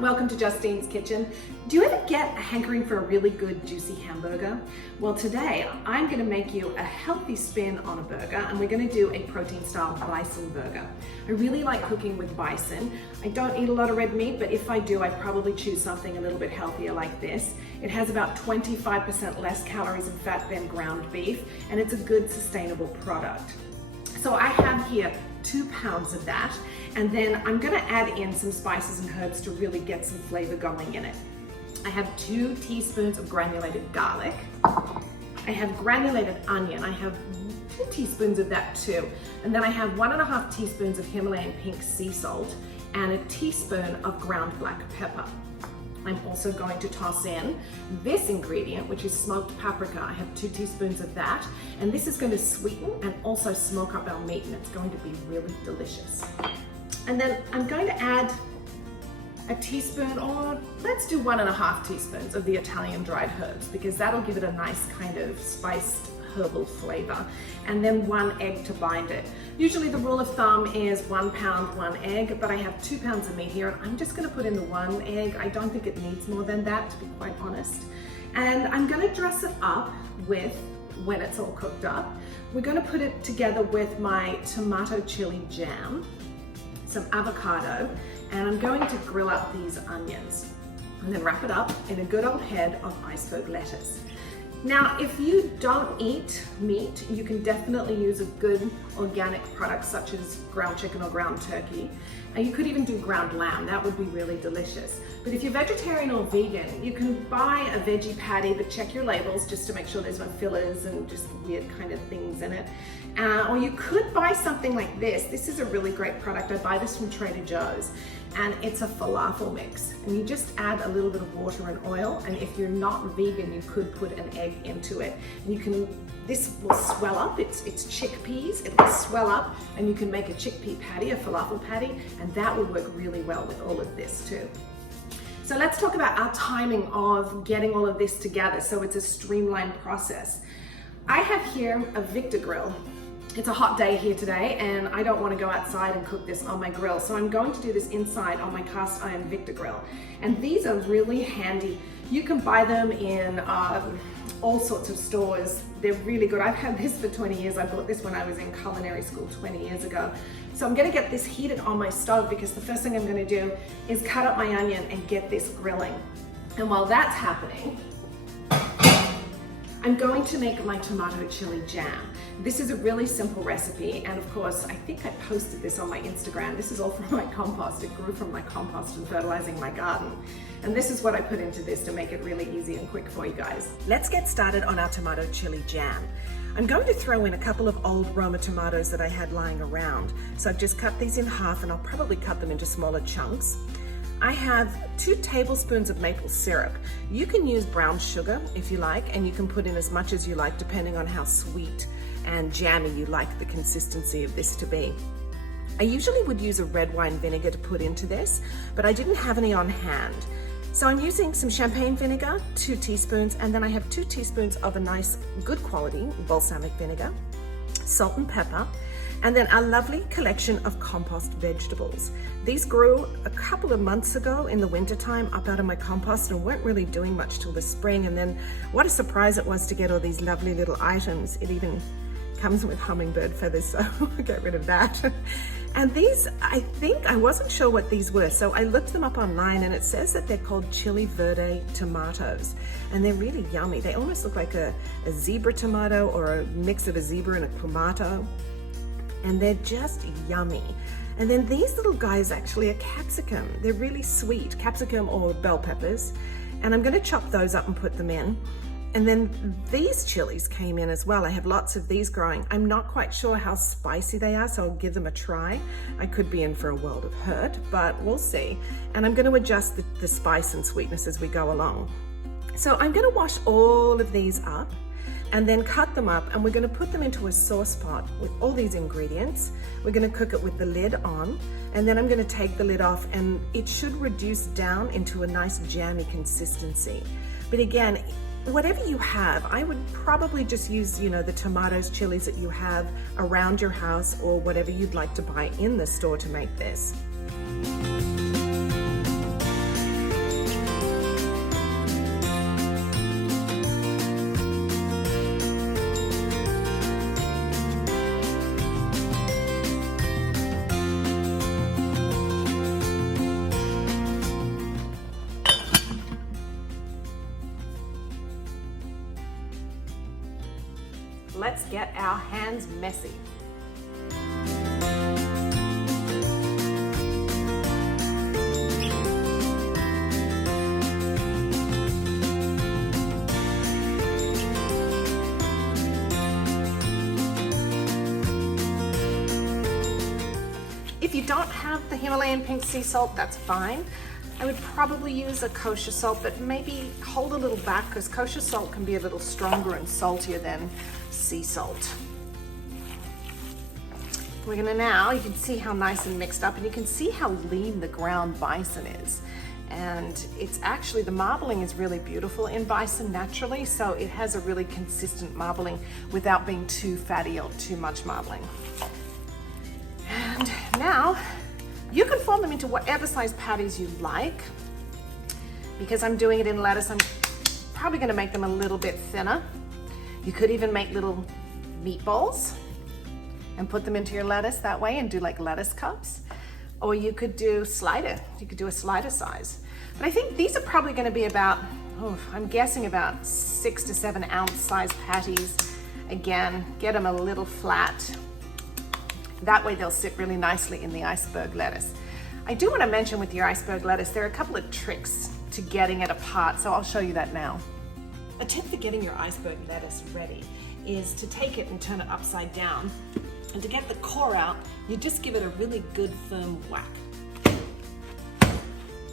welcome to Justine's Kitchen. Do you ever get a hankering for a really good juicy hamburger? Well, today I'm going to make you a healthy spin on a burger, and we're going to do a protein style bison burger. I really like cooking with bison. I don't eat a lot of red meat, but if I do, I probably choose something a little bit healthier like this. It has about 25% less calories and fat than ground beef, and it's a good sustainable product. So I have here 2 pounds of that, and then I'm gonna add in some spices and herbs to really get some flavor going in it. I have 2 teaspoons of granulated garlic. I have granulated onion. I have 2 teaspoons of that too. And then I have 1.5 teaspoons of Himalayan pink sea salt and a teaspoon of ground black pepper. I'm also going to toss in this ingredient, which is smoked paprika. I have 2 teaspoons of that. And this is going to sweeten and also smoke up our meat, and it's going to be really delicious. And then I'm going to add a teaspoon, or let's do 1.5 teaspoons of the Italian dried herbs, because that'll give it a nice kind of spiced herbal flavor, and then 1 egg to bind it. Usually the rule of thumb is 1 pound, 1 egg, but I have 2 pounds of meat here, and I'm just gonna put in the 1 egg. I don't think it needs more than that, to be quite honest. And I'm gonna dress it up with, when it's all cooked up, we're gonna put it together with my tomato chili jam, some avocado, and I'm going to grill up these onions and then wrap it up in a good old head of iceberg lettuce. Now, if you don't eat meat, you can definitely use a good organic product such as ground chicken or ground turkey. And you could even do ground lamb. That would be really delicious. But if you're vegetarian or vegan, you can buy a veggie patty, but check your labels just to make sure there's no fillers and just weird kind of things in it. Or you could buy something like this. This is a really great product. I buy this from Trader Joe's, and it's a falafel mix. And you just add a little bit of water and oil, and if you're not vegan, you could put an egg into it. And you can, this will swell up, it's chickpeas, it will swell up, and you can make a chickpea patty, a falafel patty, and that would work really well with all of this too. So let's talk about our timing of getting all of this together so it's a streamlined process. I have here a Victor grill. It's a hot day here today, and I don't want to go outside and cook this on my grill, so I'm going to do this inside on my cast iron Victor grill. And these are really handy. You can buy them in all sorts of stores. They're really good. I've had this for 20 years. I bought this when I was in culinary school 20 years ago. So I'm going to get this heated on my stove, because the first thing I'm going to do is cut up my onion and get this grilling. And while that's happening, I'm going to make my tomato chili jam. This is a really simple recipe, and of course, I think I posted this on my Instagram. This is all from my compost. It grew from my compost and fertilizing my garden. And this is what I put into this to make it really easy and quick for you guys. Let's get started on our tomato chili jam. I'm going to throw in a couple of old Roma tomatoes that I had lying around. So I've just cut these in half, and I'll probably cut them into smaller chunks. I have 2 tablespoons of maple syrup. You can use brown sugar if you like, and you can put in as much as you like depending on how sweet and jammy you like the consistency of this to be. I usually would use a red wine vinegar to put into this, but I didn't have any on hand. So I'm using some champagne vinegar, 2 teaspoons, and then I have 2 teaspoons of a nice, good quality balsamic vinegar, salt and pepper, and then a lovely collection of compost vegetables. These grew a couple of months ago in the wintertime up out of my compost and weren't really doing much till the spring. And then what a surprise it was to get all these lovely little items. It even comes with hummingbird feathers, so I'll get rid of that. And these, I wasn't sure what these were, so I looked them up online, and it says that they're called chili verde tomatoes, and they're really yummy. They almost look like a zebra tomato, or a mix of a zebra and a clamato, and they're just yummy. And then these little guys actually are capsicum. They're really sweet, capsicum or bell peppers, and I'm gonna chop those up and put them in. And then these chilies came in as well. I have lots of these growing. I'm not quite sure how spicy they are, so I'll give them a try. I could be in for a world of hurt, but we'll see. And I'm going to adjust the spice and sweetness as we go along. So I'm going to wash all of these up and then cut them up, and we're going to put them into a sauce pot with all these ingredients. We're going to cook it with the lid on, and then I'm going to take the lid off, and it should reduce down into a nice jammy consistency. But again, whatever you have, I would probably just use, the tomatoes, chilies that you have around your house, or whatever you'd like to buy in the store to make this. let's get our hands messy. If you don't have the Himalayan pink sea salt, that's fine. I would probably use a kosher salt, but maybe hold a little back because kosher salt can be a little stronger and saltier than sea salt. We're gonna now, you can see how nice and mixed up, and you can see how lean the ground bison is. And it's actually, the marbling is really beautiful in bison naturally, so it has a really consistent marbling without being too fatty or too much marbling. And now, you can form them into whatever size patties you like. Because I'm doing it in lettuce, I'm probably gonna make them a little bit thinner. You could even make little meatballs and put them into your lettuce that way and do like lettuce cups. Or you could do slider, you could do a slider size. But I think these are probably gonna be about, I'm guessing about 6 to 7 ounce size patties. Again, get them a little flat. That way they'll sit really nicely in the iceberg lettuce. I do want to mention with your iceberg lettuce, there are a couple of tricks to getting it apart, so I'll show you that now. A tip for getting your iceberg lettuce ready is to take it and turn it upside down. And to get the core out, you just give it a really good firm whack.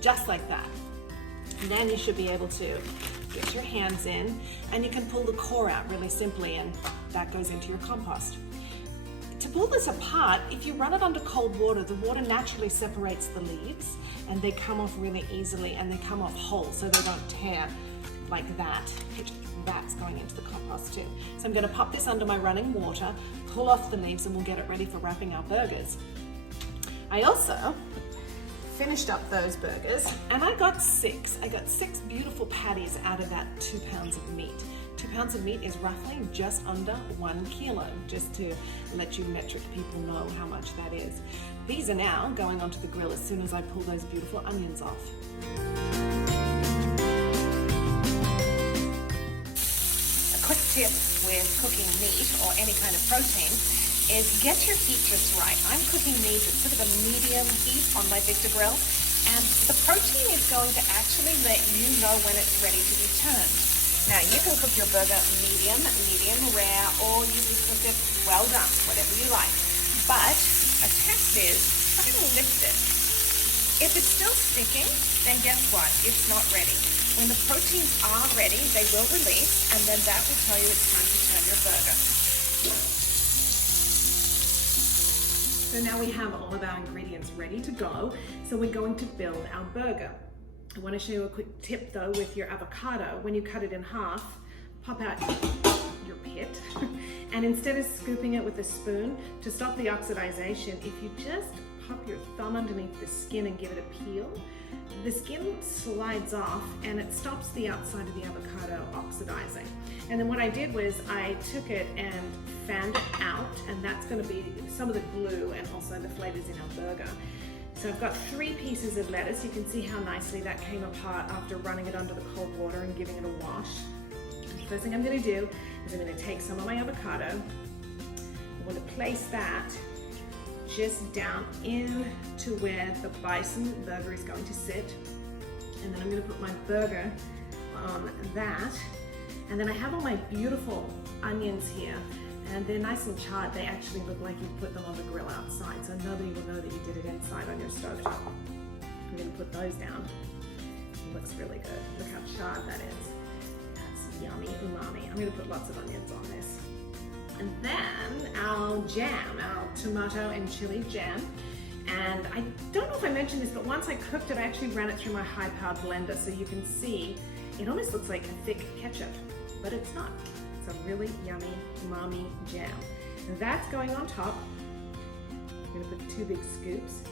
Just like that. And then you should be able to get your hands in and you can pull the core out really simply, and that goes into your compost. To pull this apart, if you run it under cold water, the water naturally separates the leaves and they come off really easily and they come off whole so they don't tear like that. That's going into the compost too. So I'm going to pop this under my running water, pull off the leaves, and we'll get it ready for wrapping our burgers. I also finished up those burgers and I got 6 beautiful patties out of that 2 pounds of meat. 2 pounds of meat is roughly just under 1 kilo, just to let you metric people know how much that is. These are now going onto the grill as soon as I pull those beautiful onions off. A quick tip with cooking meat or any kind of protein is get your heat just right. I'm cooking these at sort of a medium heat on my Victor grill, and the protein is going to actually let you know when it's ready to be turned. Now you can cook your burger medium rare, or you can cook it well done, whatever you like. But a test is, try to lift it. If it's still sticking, then guess what? It's not ready. When the proteins are ready, they will release, and then that will tell you it's time to turn your burger. So now we have all of our ingredients ready to go, so we're going to build our burger. I want to show you a quick tip though with your avocado. When you cut it in half, pop out your pit, and instead of scooping it with a spoon, to stop the oxidization, if you just pop your thumb underneath the skin and give it a peel, the skin slides off and it stops the outside of the avocado oxidizing. And then what I did was I took it and fanned it out, and that's going to be some of the glue and also the flavors in our burger. So I've got 3 pieces of lettuce. You can see how nicely that came apart after running it under the cold water and giving it a wash. The first thing I'm going to do is I'm going to take some of my avocado. I'm going to place that just down into where the bison burger is going to sit. And then I'm going to put my burger on that. And then I have all my beautiful onions here. And they're nice and charred. They actually look like you put them on the grill outside, so nobody will know that you did it inside on your stovetop. I'm going to put those down. It looks really good. Look how charred that is. That's yummy umami. I'm going to put lots of onions on this. And then our jam, our tomato and chili jam. And I don't know if I mentioned this, but once I cooked it, I actually ran it through my high-powered blender, so you can see it almost looks like a thick ketchup, but it's not. It's a really yummy umami jam. And that's going on top. I'm going to put 2 big scoops,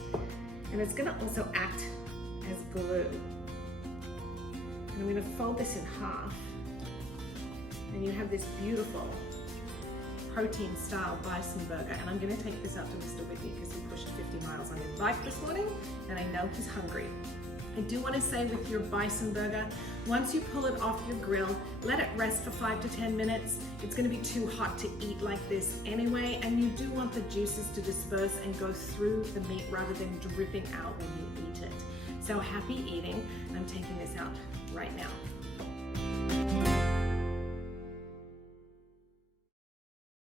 and it's going to also act as glue. And I'm going to fold this in half, and you have this beautiful protein style bison burger. And I'm going to take this out to Mr. Whitney because he pushed 50 miles on his bike this morning, and I know he's hungry. I do want to say with your bison burger, once you pull it off your grill, let it rest for 5 to 10 minutes. It's going to be too hot to eat like this anyway, and you do want the juices to disperse and go through the meat rather than dripping out when you eat it. So happy eating. I'm taking this out right now.